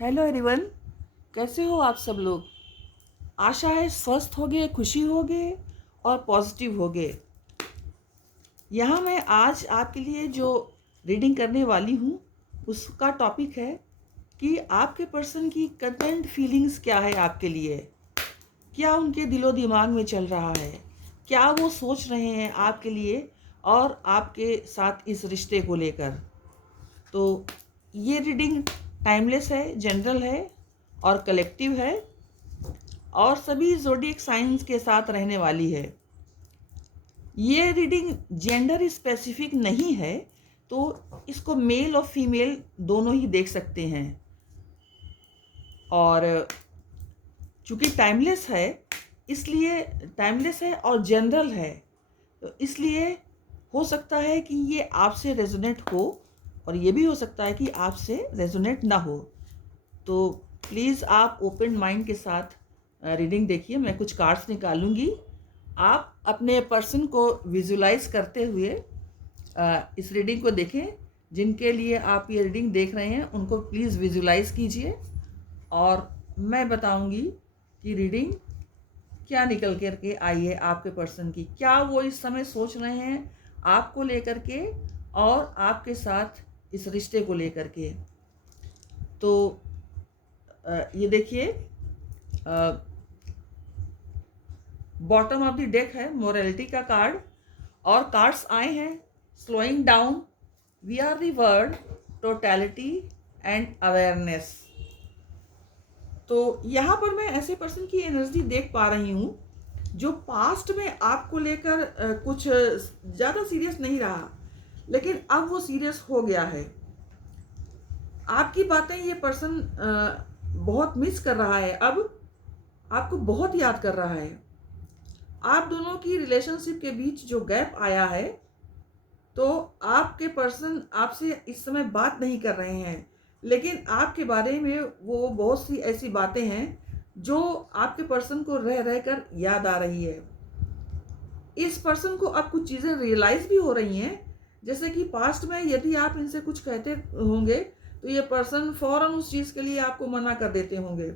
Hello everyone, कैसे हो आप सब लोग। आशा है स्वस्थ होगे, खुशी होगे और पॉजिटिव होगे। यहाँ मैं आज आपके लिए जो रीडिंग करने वाली हूँ उसका टॉपिक है कि आपके पर्सन की कंटेंट फीलिंग्स क्या है आपके लिए, क्या उनके दिलो दिमाग में चल रहा है, क्या वो सोच रहे हैं आपके लिए और आपके साथ इस रिश्ते को लेकर। तो ये रीडिंग टाइमलेस है, जनरल है और कलेक्टिव है और सभी ज़ोडिएक साइंस के साथ रहने वाली है। ये रीडिंग जेंडर स्पेसिफिक नहीं है, तो इसको मेल और फीमेल दोनों ही देख सकते हैं। और चूँकि टाइमलेस है, इसलिए टाइमलेस है और जनरल है, तो इसलिए हो सकता है कि ये आपसे रेजोनेट हो और ये भी हो सकता है कि आपसे रेजोनेट ना हो। तो प्लीज़ आप ओपन माइंड के साथ रीडिंग देखिए। मैं कुछ कार्ड्स निकालूंगी, आप अपने पर्सन को विजुलाइज करते हुए इस रीडिंग को देखें। जिनके लिए आप ये रीडिंग देख रहे हैं उनको प्लीज़ विजुलाइज कीजिए और मैं बताऊंगी कि रीडिंग क्या निकल कर के आई है आपके पर्सन की, क्या वो इस समय सोच रहे हैं आपको लेकर के और आपके साथ इस रिश्ते को लेकर के। तो ये देखिए, बॉटम ऑफ द डेक है मोरालिटी का कार्ड और कार्ड्स आए हैं slowing down, we are the word, totality and awareness. तो यहाँ पर मैं ऐसे पर्सन की एनर्जी देख पा रही हूँ जो पास्ट में आपको लेकर कुछ ज़्यादा सीरियस नहीं रहा, लेकिन अब वो सीरियस हो गया है। आपकी बातें ये पर्सन बहुत मिस कर रहा है, अब आपको बहुत याद कर रहा है। आप दोनों की रिलेशनशिप के बीच जो गैप आया है, तो आपके पर्सन आपसे इस समय बात नहीं कर रहे हैं, लेकिन आपके बारे में वो बहुत सी ऐसी बातें हैं जो आपके पर्सन को रह रह कर याद आ रही है। इस पर्सन को अब कुछ चीज़ें रियलाइज भी हो रही हैं, जैसे कि पास्ट में यदि आप इनसे कुछ कहते होंगे तो ये पर्सन फौरन उस चीज़ के लिए आपको मना कर देते होंगे।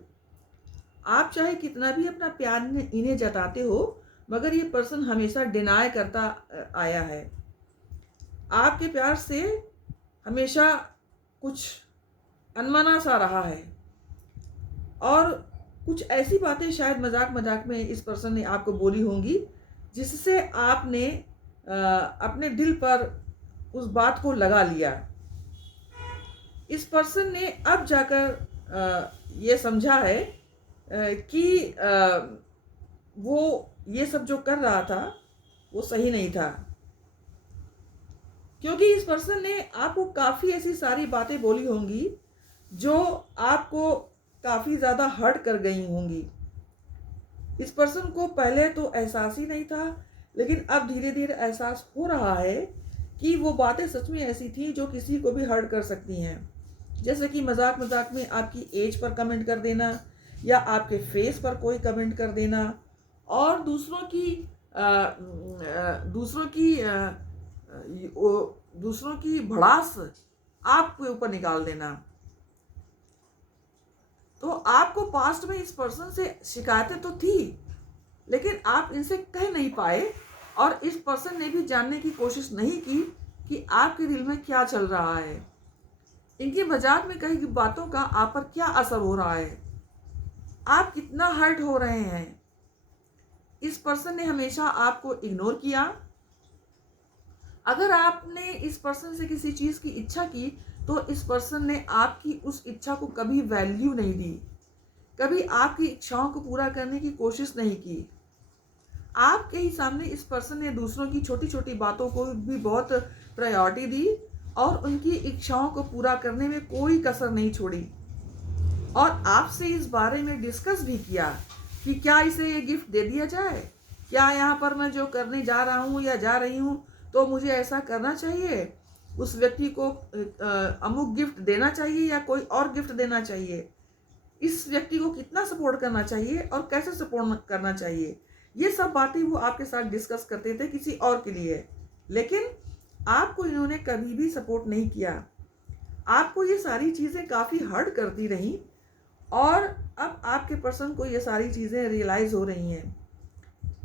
आप चाहे कितना भी अपना प्यार इन्हें जताते हो, मगर ये पर्सन हमेशा डिनाई करता आया है। आपके प्यार से हमेशा कुछ अनमना सा रहा है और कुछ ऐसी बातें शायद मजाक मजाक में इस पर्सन ने आपको बोली होंगी, जिससे आपने अपने दिल पर उस बात को लगा लिया। इस पर्सन ने अब जाकर ये समझा है कि वो ये सब जो कर रहा था वो सही नहीं था, क्योंकि इस पर्सन ने आपको काफ़ी ऐसी सारी बातें बोली होंगी जो आपको काफ़ी ज़्यादा हर्ट कर गई होंगी। इस पर्सन को पहले तो एहसास ही नहीं था, लेकिन अब धीरे धीरे एहसास हो रहा है कि वो बातें सच में ऐसी थी जो किसी को भी हर्ट कर सकती हैं। जैसे कि मजाक मजाक में आपकी एज पर कमेंट कर देना या आपके फेस पर कोई कमेंट कर देना और दूसरों की भड़ास आपके ऊपर निकाल देना। तो आपको पास्ट में इस पर्सन से शिकायतें तो थी, लेकिन आप इनसे कह नहीं पाए और इस पर्सन ने भी जानने की कोशिश नहीं की कि आपके दिल में क्या चल रहा है। इनकी मजाक में कही बातों का आप पर क्या असर हो रहा है, आप कितना हर्ट हो रहे हैं। इस पर्सन ने हमेशा आपको इग्नोर किया। अगर आपने इस पर्सन से किसी चीज़ की इच्छा की तो इस पर्सन ने आपकी उस इच्छा को कभी वैल्यू नहीं दी, कभी आपकी इच्छाओं को पूरा करने की कोशिश नहीं की। आपके ही सामने इस पर्सन ने दूसरों की छोटी छोटी बातों को भी बहुत प्रायोरिटी दी और उनकी इच्छाओं को पूरा करने में कोई कसर नहीं छोड़ी और आपसे इस बारे में डिस्कस भी किया कि क्या इसे ये गिफ्ट दे दिया जाए, क्या यहाँ पर मैं जो करने जा रहा हूँ या जा रही हूँ तो मुझे ऐसा करना चाहिए, उस व्यक्ति को अमुक गिफ्ट देना चाहिए या कोई और गिफ्ट देना चाहिए, इस व्यक्ति को कितना सपोर्ट करना चाहिए और कैसे सपोर्ट करना चाहिए। ये सब बातें वो आपके साथ डिस्कस करते थे किसी और के लिए, लेकिन आपको इन्होंने कभी भी सपोर्ट नहीं किया। आपको ये सारी चीज़ें काफ़ी हर्ट करती रहीं, और अब आपके पर्सन को ये सारी चीज़ें रियलाइज़ हो रही हैं,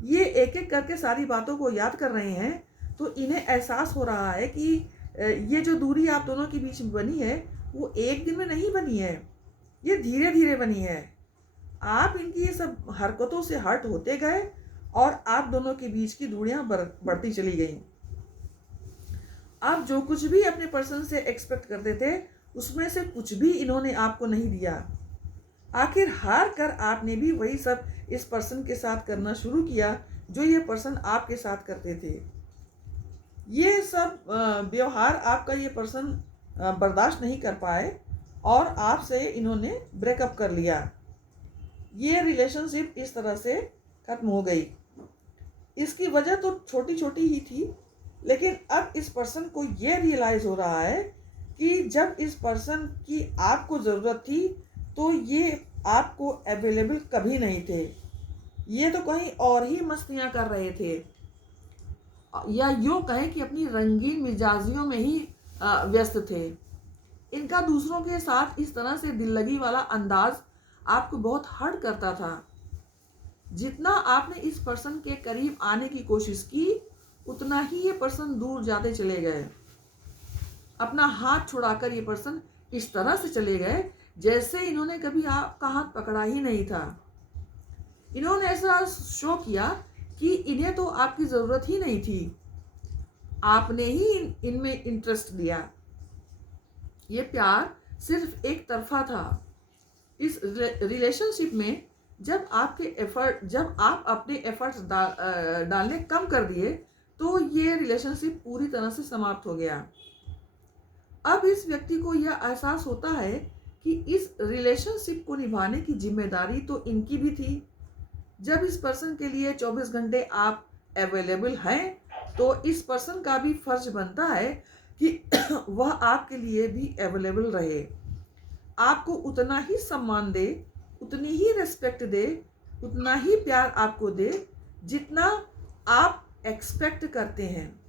ये एक एक करके सारी बातों को याद कर रहे हैं, तो इन्हें एहसास हो रहा है कि ये जो दूरी आप दोनों के बीच में बनी है वो एक दिन में नहीं बनी है, ये धीरे धीरे बनी है। आप इनकी ये सब हरकतों से हर्ट होते गए और आप दोनों के बीच की दूरियां बढ़ती चली गईं। आप जो कुछ भी अपने पर्सन से एक्सपेक्ट करते थे उसमें से कुछ भी इन्होंने आपको नहीं दिया। आखिर हार कर आपने भी वही सब इस पर्सन के साथ करना शुरू किया जो ये पर्सन आपके साथ करते थे। ये सब व्यवहार आपका ये पर्सन बर्दाश्त नहीं कर पाए और आपसे इन्होंने ब्रेकअप कर लिया। ये रिलेशनशिप इस तरह से खत्म हो गई। इसकी वजह तो छोटी छोटी ही थी, लेकिन अब इस पर्सन को ये रियलाइज़ हो रहा है कि जब इस पर्सन की आपको ज़रूरत थी तो ये आपको अवेलेबल कभी नहीं थे। ये तो कहीं और ही मस्तियाँ कर रहे थे, या यूँ कहें कि अपनी रंगीन मिजाजियों में ही व्यस्त थे। इनका दूसरों के साथ इस तरह से दिल लगी वाला अंदाज आपको बहुत हर्ट करता था। जितना आपने इस पर्सन के करीब आने की कोशिश की उतना ही ये पर्सन दूर जाते चले गए। अपना हाथ छुड़ाकर ये पर्सन इस तरह से चले गए जैसे इन्होंने कभी आपका हाथ पकड़ा ही नहीं था। इन्होंने ऐसा शो किया कि इन्हें तो आपकी ज़रूरत ही नहीं थी, आपने ही इनमें इंटरेस्ट लिया। ये प्यार सिर्फ एक तरफा था। इस रिलेशनशिप में जब आप अपने एफर्ट्स डालने कम कर दिए तो ये रिलेशनशिप पूरी तरह से समाप्त हो गया। अब इस व्यक्ति को यह एहसास होता है कि इस रिलेशनशिप को निभाने की जिम्मेदारी तो इनकी भी थी। जब इस पर्सन के लिए 24 घंटे आप अवेलेबल हैं तो इस पर्सन का भी फर्ज बनता है कि वह आपके लिए भी अवेलेबल रहे, आपको उतना ही सम्मान दे, उतनी ही रेस्पेक्ट दे, उतना ही प्यार आपको दे जितना आप एक्सपेक्ट करते हैं।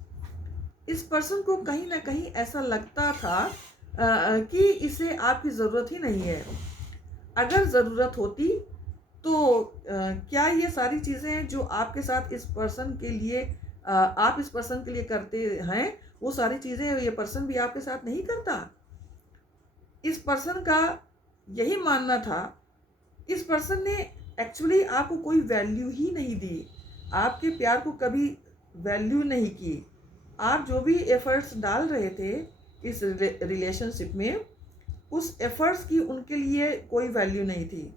इस पर्सन को कहीं ना कहीं ऐसा लगता था कि इसे आपकी ज़रूरत ही नहीं है। अगर ज़रूरत होती तो क्या ये सारी चीज़ें जो आपके साथ इस पर्सन के लिए आप इस पर्सन के लिए करते हैं वो सारी चीज़ें ये पर्सन भी आपके साथ नहीं करता। इस पर्सन का यही मानना था। इस पर्सन ने एक्चुअली आपको कोई वैल्यू ही नहीं दी, आपके प्यार को कभी वैल्यू नहीं की। आप जो भी एफर्ट्स डाल रहे थे इस रिलेशनशिप में उस एफर्ट्स की उनके लिए कोई वैल्यू नहीं थी।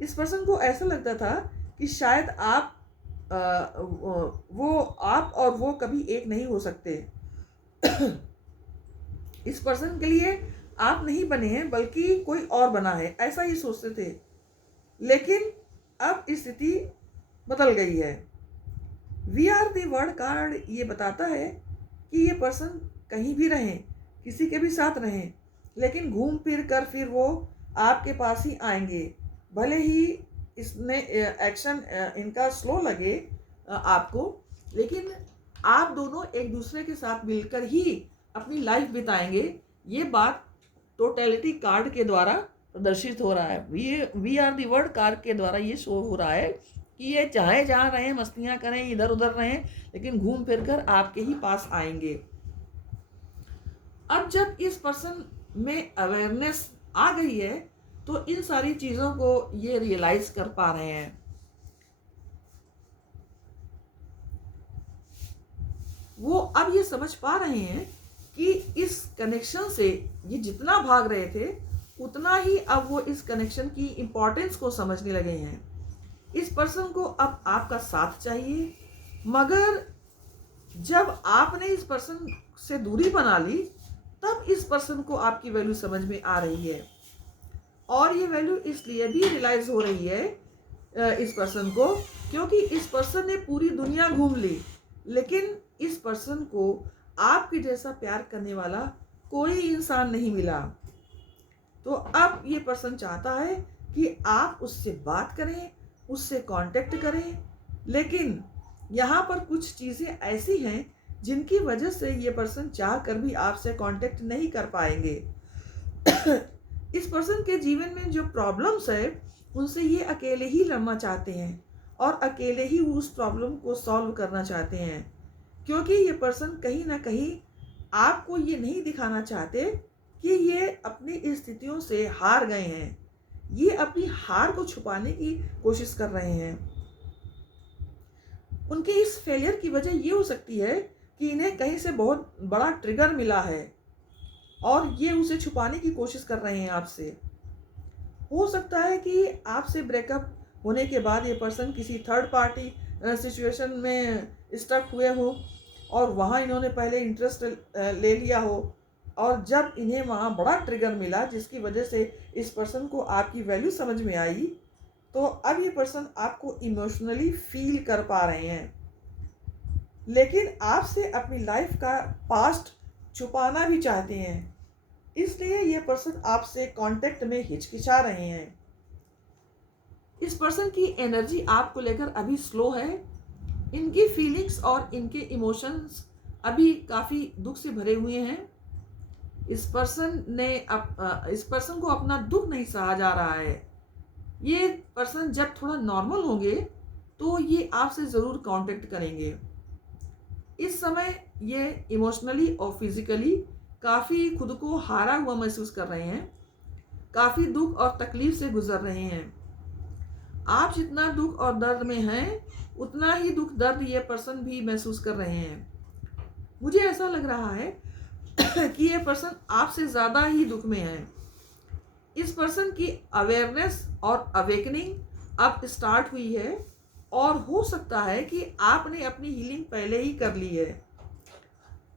इस पर्सन को ऐसा लगता था कि शायद आप और वो कभी एक नहीं हो सकते। इस पर्सन के लिए आप नहीं बने हैं बल्कि कोई और बना है, ऐसा ही सोचते थे। लेकिन अब स्थिति बदल गई है। We are the word card ये बताता है कि ये पर्सन कहीं भी रहें, किसी के भी साथ रहें, लेकिन घूम फिर कर फिर वो आपके पास ही आएंगे। भले ही इसमें एक्शन इनका स्लो लगे आपको, लेकिन आप दोनों एक दूसरे के साथ मिलकर ही अपनी लाइफ बिताएंगे। ये बात टोटलिटी कार्ड के द्वारा प्रदर्शित हो रहा है। We are the word card के द्वारा ये शो हो रहा है कि ये चाहे जहाँ रहें, मस्तियाँ करें, इधर उधर रहें, लेकिन घूम फिर कर आपके ही पास आएंगे। अब जब इस पर्सन में अवेयरनेस आ गई है तो इन सारी चीज़ों को ये रियलाइज कर पा रहे हैं। वो अब ये समझ पा रहे हैं कि इस कनेक्शन से ये जितना भाग रहे थे उतना ही अब वो इस कनेक्शन की इम्पोर्टेंस को समझने लगे हैं। इस पर्सन को अब आपका साथ चाहिए, मगर जब आपने इस पर्सन से दूरी बना ली तब इस पर्सन को आपकी वैल्यू समझ में आ रही है। और ये वैल्यू इसलिए भी रियलाइज हो रही है इस पर्सन को क्योंकि इस पर्सन ने पूरी दुनिया घूम ली, लेकिन इस पर्सन को आपके जैसा प्यार करने वाला कोई इंसान नहीं मिला। तो अब ये पर्सन चाहता है कि आप उससे बात करें, उससे कांटेक्ट करें, लेकिन यहाँ पर कुछ चीज़ें ऐसी हैं जिनकी वजह से ये पर्सन चाह कर भी आपसे कांटेक्ट नहीं कर पाएंगे। इस पर्सन के जीवन में जो प्रॉब्लम्स है उनसे ये अकेले ही लड़ना चाहते हैं और अकेले ही उस प्रॉब्लम को सॉल्व करना चाहते हैं, क्योंकि ये पर्सन कहीं ना कहीं आपको ये नहीं दिखाना चाहते कि ये अपनी स्थितियों से हार गए हैं। ये अपनी हार को छुपाने की कोशिश कर रहे हैं। उनके इस फेलियर की वजह ये हो सकती है कि इन्हें कहीं से बहुत बड़ा ट्रिगर मिला है और ये उसे छुपाने की कोशिश कर रहे हैं आपसे। हो सकता है कि आपसे ब्रेकअप होने के बाद ये पर्सन किसी थर्ड पार्टी सिचुएशन में स्टक हुए हो और वहाँ इन्होंने पहले इंटरेस्ट ले लिया हो, और जब इन्हें वहाँ बड़ा ट्रिगर मिला जिसकी वजह से इस पर्सन को आपकी वैल्यू समझ में आई, तो अब ये पर्सन आपको इमोशनली फील कर पा रहे हैं, लेकिन आपसे अपनी लाइफ का पास्ट छुपाना भी चाहते हैं। इसलिए ये पर्सन आपसे कांटेक्ट में हिचकिचा रहे हैं। इस पर्सन की एनर्जी आपको लेकर अभी स्लो है। इनकी फीलिंग्स और इनके इमोशंस अभी काफ़ी दुख से भरे हुए हैं। इस पर्सन को अपना दुख नहीं सहा जा रहा है। ये पर्सन जब थोड़ा नॉर्मल होंगे तो ये आपसे ज़रूर कांटेक्ट करेंगे। इस समय ये इमोशनली और फिजिकली काफ़ी खुद को हारा हुआ महसूस कर रहे हैं, काफ़ी दुख और तकलीफ से गुजर रहे हैं। आप जितना दुख और दर्द में हैं उतना ही दुख दर्द ये पर्सन भी महसूस कर रहे हैं। मुझे ऐसा लग रहा है कि ये पर्सन आपसे ज़्यादा ही दुख में है। इस पर्सन की अवेयरनेस और अवेकनिंग अब स्टार्ट हुई है और हो सकता है कि आपने अपनी हीलिंग पहले ही कर ली है।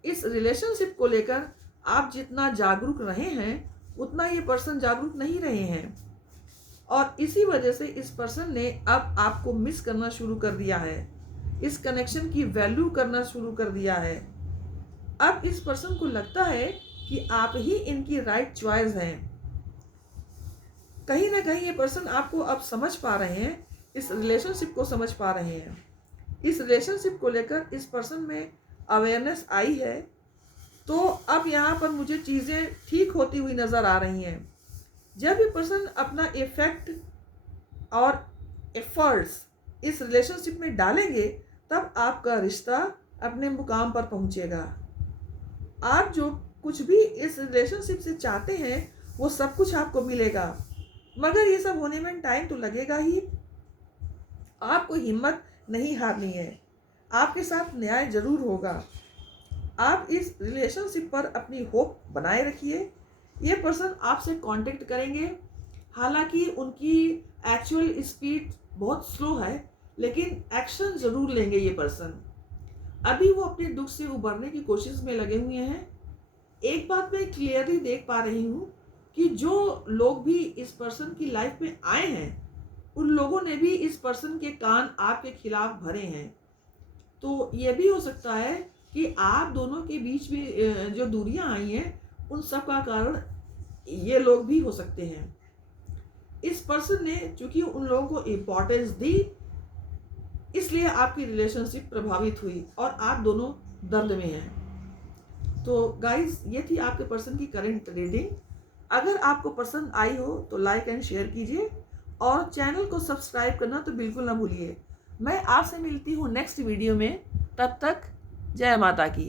इस रिलेशनशिप को लेकर आप जितना जागरूक रहे हैं उतना ये पर्सन जागरूक नहीं रहे हैं, और इसी वजह से इस पर्सन ने अब आपको मिस करना शुरू कर दिया है, इस कनेक्शन की वैल्यू करना शुरू कर दिया है। अब इस पर्सन को लगता है कि आप ही इनकी राइट चॉइस हैं। कहीं ना कहीं ये पर्सन आपको अब समझ पा रहे हैं, इस रिलेशनशिप को समझ पा रहे हैं। इस रिलेशनशिप को लेकर इस पर्सन में अवेयरनेस आई है, तो अब यहाँ पर मुझे चीज़ें ठीक होती हुई नज़र आ रही हैं। जब ये पर्सन अपना इफेक्ट और एफर्ट्स इस रिलेशनशिप में डालेंगे तब आपका रिश्ता अपने मुकाम पर पहुँचेगा। आप जो कुछ भी इस रिलेशनशिप से चाहते हैं वो सब कुछ आपको मिलेगा, मगर ये सब होने में टाइम तो लगेगा ही। आपको हिम्मत नहीं हारनी है, आपके साथ न्याय जरूर होगा। आप इस रिलेशनशिप पर अपनी होप बनाए रखिए। ये पर्सन आपसे कांटेक्ट करेंगे, हालांकि उनकी एक्चुअल स्पीड बहुत स्लो है, लेकिन एक्शन ज़रूर लेंगे ये पर्सन। अभी वो अपने दुख से उबरने की कोशिश में लगे हुए हैं। एक बात मैं क्लियरली देख पा रही हूँ कि जो लोग भी इस पर्सन की लाइफ में आए हैं उन लोगों ने भी इस पर्सन के कान आपके खिलाफ भरे हैं। तो ये भी हो सकता है कि आप दोनों के बीच में जो दूरियां आई हैं उन सब का कारण ये लोग भी हो सकते हैं। इस पर्सन ने चूंकि उन लोगों को इम्पोर्टेंस दी, इसलिए आपकी रिलेशनशिप प्रभावित हुई और आप दोनों दर्द में हैं। तो गाइस, ये थी आपके पर्सन की करंट रीडिंग। अगर आपको पसंद आई हो तो लाइक एंड शेयर कीजिए और चैनल को सब्सक्राइब करना तो बिल्कुल ना भूलिए। मैं आपसे मिलती हूँ नेक्स्ट वीडियो में। तब तक जय माता की।